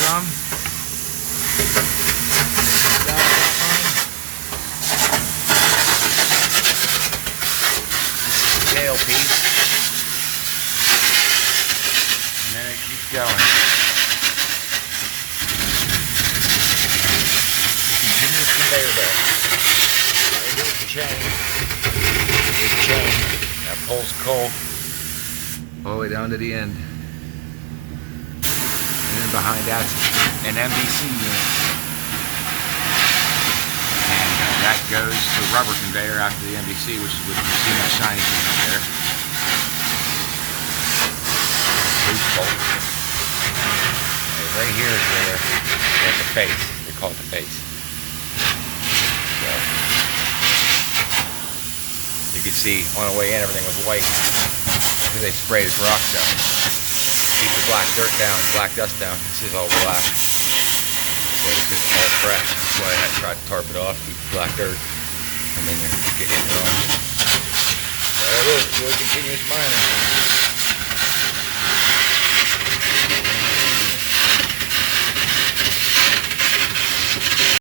drum. Tailpiece, and then it keeps going. The continuous conveyor belt. Here's the chain. Here's the chain that pulls coal all the way down to the end. And then behind that's an MBC unit. That goes to a rubber conveyor after the MBC, which is what you see that shiny thing up there. Loose bolt. And right here is where that's the face. They call it the face. So you can see on the way in everything was white because they sprayed this rock down. Keep the black dirt down, black dust down. This is all black. So this is all fresh. That's why I tried to tarp it off, keep the black dirt, and then you're getting it wrong. There it is, pure continuous mining.